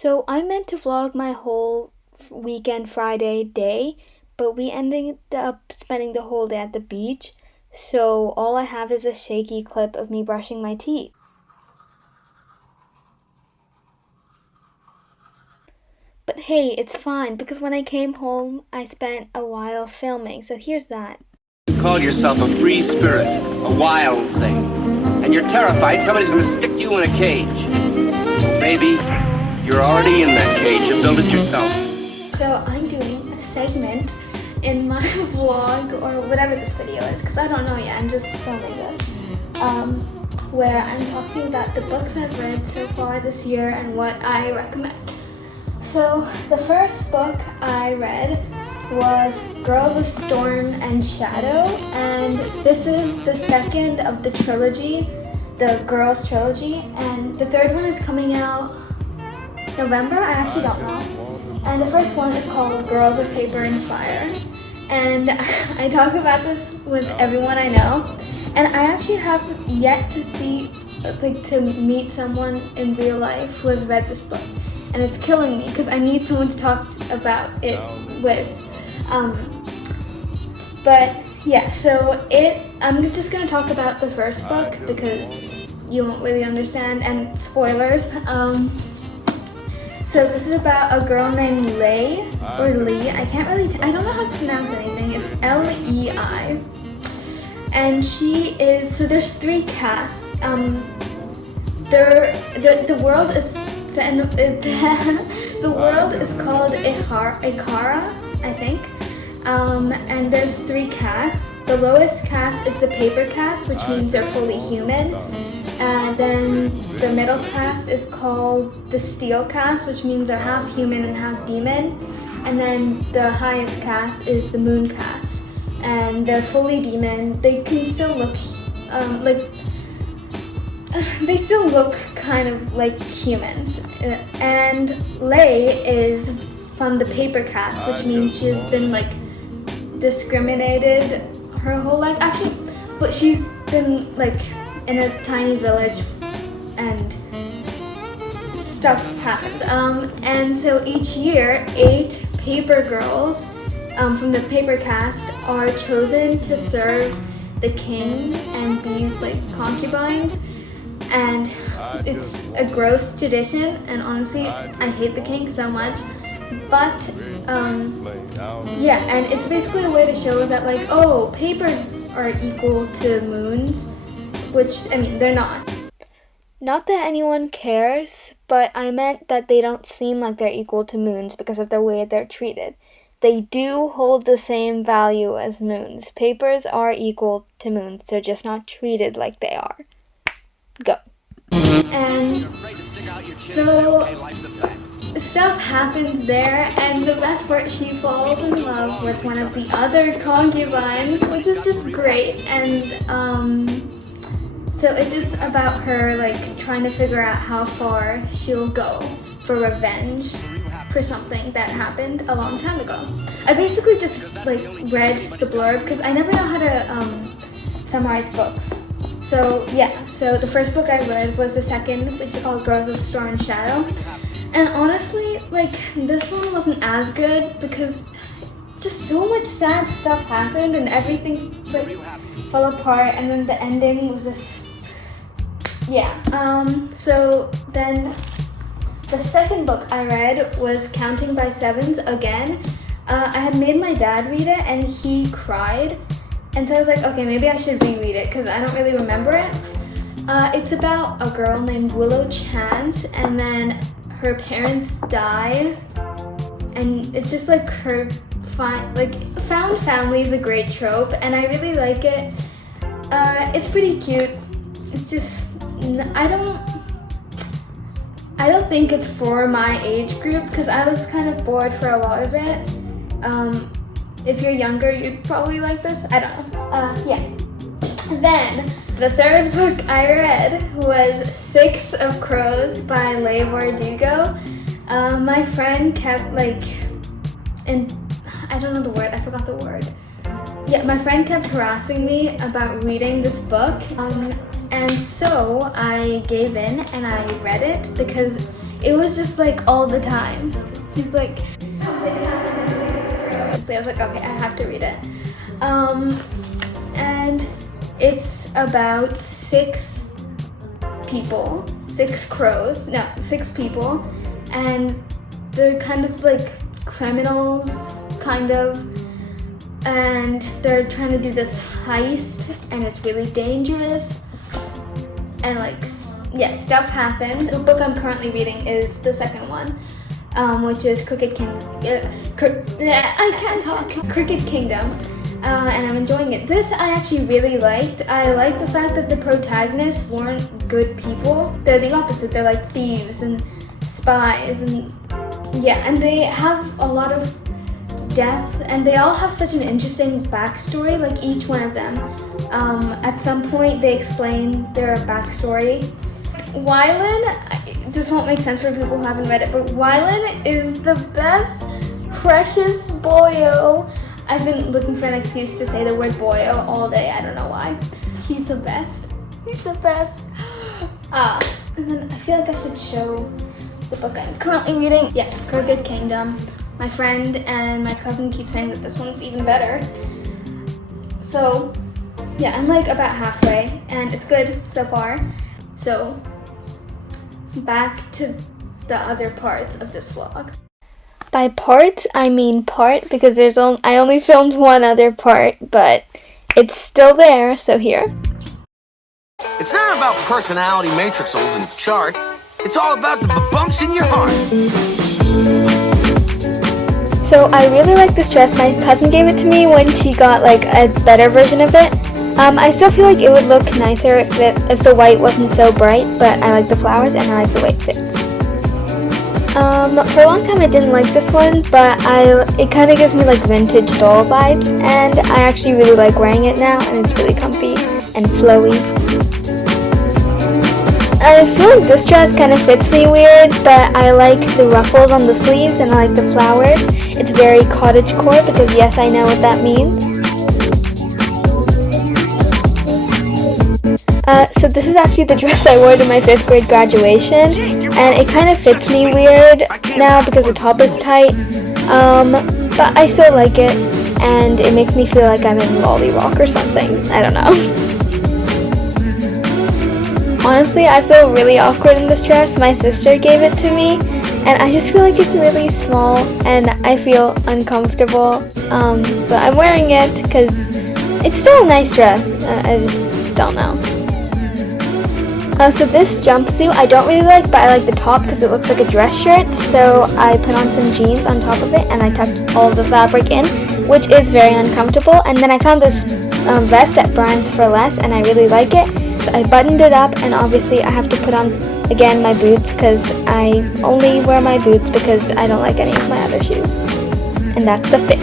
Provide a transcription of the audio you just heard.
So I meant to vlog my whole weekend Friday day, but we ended up spending the whole day at the beach. So all I have is a shaky clip of me brushing my teeth. But hey, it's fine because when I came home, I spent a while filming. So here's that. You call yourself a free spirit, a wild thing, and you're terrified somebody's going to stick you in a cage. Maybe you're already in that cage and built it yourself. So I'm doing a segment in my vlog or whatever this video is because I don't know yet. I'm just filming this. Where I'm talking about the books I've read so far this year and what I recommend. So the first book I read was Girls of Storm and Shadow, and this is the second of the trilogy, the Girls trilogy, and the third one is coming out November, I actually don't know. And the first one is called Girls of Paper and Fire. And I talk about this with everyone I know, and I actually have yet to to meet someone in real life who has read this book. And it's killing me because I need someone to talk about it with. But yeah, so I'm just gonna talk about the first book because you won't really understand, and spoilers. So this is about a girl named Lei, or Lee, I don't know how to pronounce anything, it's Lei. And she is, so there's three casts. The world is the world is called Ikara, I think. And there's three castes. The lowest caste is the paper caste, which means they're fully human. And then the middle caste is called the steel caste, which means they're half human and half demon. And then the highest caste is the moon caste, and they're fully demon. They can still look they still look kind of like humans. And Lei is from the paper caste, which means she's been like discriminated her whole life. Actually, but she's been like in a tiny village and stuff happened. And so each year, 8 paper girls from the paper caste are chosen to serve the king and be like concubines. And it's a gross tradition, and honestly, I hate the king so much. But yeah, and it's basically a way to show that like, oh, papers are equal to moons, which, I mean, they're not. Not that anyone cares, but I meant that they don't seem like they're equal to moons because of the way they're treated. They do hold the same value as moons. Papers are equal to moons, they're just not treated like they are. Go. And so stuff happens there, and the best part, she falls in love with one of the other concubines, which is just great. And so it's just about her like trying to figure out how far she'll go for revenge for something that happened a long time ago. I basically just like read the blurb because I never know how to summarize books. So yeah, so the first book I read was the second, which is called Girls of Storm and Shadow. And honestly, like, this one wasn't as good because just so much sad stuff happened and everything like fell apart, and then the ending was just, yeah. So then the second book I read was Counting by Sevens again. I had made my dad read it and he cried. And so I was like, okay, maybe I should reread it because I don't really remember it. It's about a girl named Willow Chance, and then her parents die, and it's just like her found family is a great trope, and I really like it. It's pretty cute. It's just I don't think it's for my age group because I was kind of bored for a lot of it. If you're younger, you'd probably like this. I don't know. Yeah. Then, the third book I read was Six of Crows by Leigh Bardugo. My friend kept I don't know the word, I forgot the word. Yeah, my friend kept harassing me about reading this book. And so I gave in and I read it because it was just like all the time. She's like, something happened. So I was like, okay, I have to read it. And it's about 6 people, 6 crows, no, 6 people, and they're kind of like criminals, kind of, and they're trying to do this heist, and it's really dangerous, and like, yeah, stuff happens. The book I'm currently reading is the second one, which is Cricket Kingdom, and I'm enjoying it. This I actually really liked. I like the fact that the protagonists weren't good people. They're the opposite. They're like thieves and spies, and yeah, and they have a lot of depth, and they all have such an interesting backstory, like each one of them. At some point they explain their backstory. Wylan, this won't make sense for people who haven't read it, but Wylan is the best, precious boyo. I've been looking for an excuse to say the word boyo all day, I don't know why. He's the best. He's the best. And then I feel like I should show the book I'm currently reading. Yeah, Cricket Kingdom. My friend and my cousin keep saying that this one's even better. So, yeah, I'm like about halfway, and it's good so far. So, back to the other parts of this vlog. By part, I mean part, because I only filmed one other part, but it's still there, so here. It's not about personality matrixels and charts. It's all about the bumps in your heart. So I really like this dress. My cousin gave it to me when she got like a better version of it. I still feel like it would look nicer if the white wasn't so bright, but I like the flowers and I like the way it fits. For a long time I didn't like this one, but it kind of gives me like vintage doll vibes, and I actually really like wearing it now, and it's really comfy and flowy. I feel like this dress kind of fits me weird, but I like the ruffles on the sleeves and I like the flowers. It's very cottagecore because yes, I know what that means. So this is actually the dress I wore to my 5th grade graduation, and it kind of fits me weird now because the top is tight, but I still like it, and it makes me feel like I'm in Lolly Rock or something. I don't know. Honestly, I feel really awkward in this dress. My sister gave it to me, and I just feel like it's really small, and I feel uncomfortable, but I'm wearing it because it's still a nice dress. I just don't know. So this jumpsuit I don't really like, but I like the top because it looks like a dress shirt, so I put on some jeans on top of it and I tucked all the fabric in, which is very uncomfortable. And then I found this vest at Brands for Less and I really like it, so I buttoned it up, and obviously I have to put on again my boots because I only wear my boots because I don't like any of my other shoes, and that's the fit.